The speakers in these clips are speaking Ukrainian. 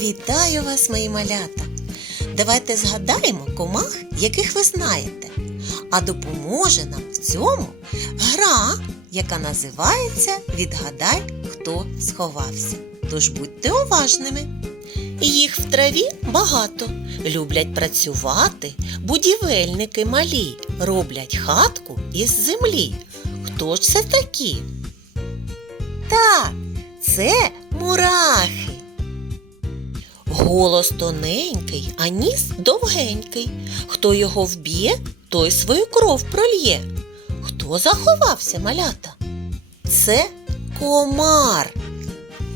Вітаю вас, мої малята! Давайте згадаємо комах, яких ви знаєте. А допоможе нам в цьому гра, яка називається Відгадай, хто сховався. Тож будьте уважними. Їх в траві багато. Люблять працювати, будівельники малі, роблять хатку із землі. Хто ж це такі? Так, це мурахи. Голос тоненький, а ніс довгенький. Хто його вб'є, той свою кров прольє. Хто заховався, малята? Це комар.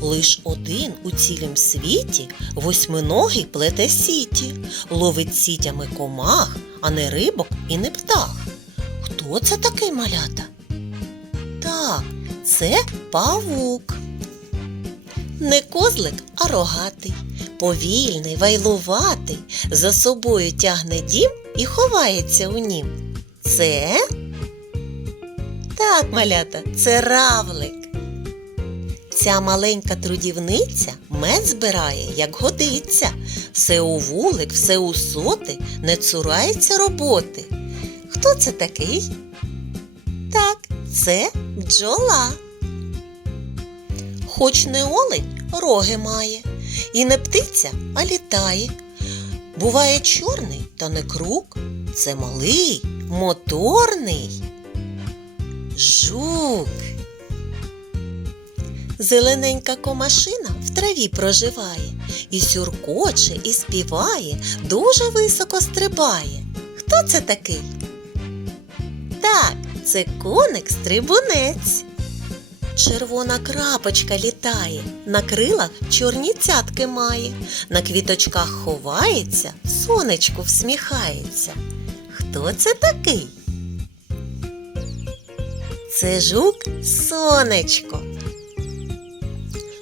Лиш один у цілім світі восьминогий плете сіті, ловить сітями комах, а не рибок і не птах. Хто це такий малята? Так, це павук. Не козлик, а рогатий, повільний, вайлуватий, за собою тягне дім і ховається у нім. Це? Так, малята, це равлик. Ця маленька трудівниця мед збирає, як годиться, все у вулик, все у соти, не цурається роботи. Хто це такий? Так, це бджола. Хоч не олень, роги має, і не птиця, а літає. Буває чорний, та не круг, це малий, моторний. Жук. Зелененька комашина в траві проживає, і сюркоче, і співає, дуже високо стрибає. Хто це такий? Так, це коник стрибунець. Червона крапочка літає, на крилах чорні цятки має, на квіточках ховається, сонечку всміхається. Хто це такий? Це жук сонечко.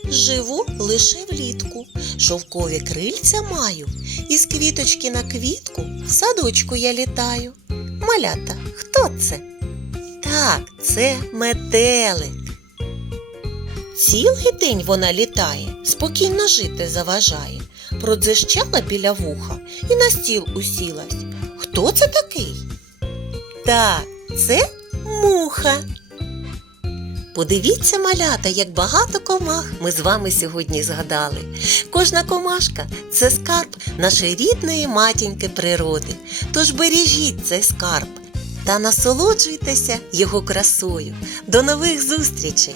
Живу лише влітку, шовкові крильця маю, і з квіточки на квітку в садочку я літаю. Малята, хто це? Так, це метелик. Цілий день вона літає, спокійно жити заважає. Продзищала біля вуха і на стіл усілась. Хто це такий? Так, це муха. Подивіться, малята, як багато комах ми з вами сьогодні згадали. Кожна комашка це скарб нашої рідної матіньки природи. Тож бережіть цей скарб та насолоджуйтеся його красою. До нових зустрічей!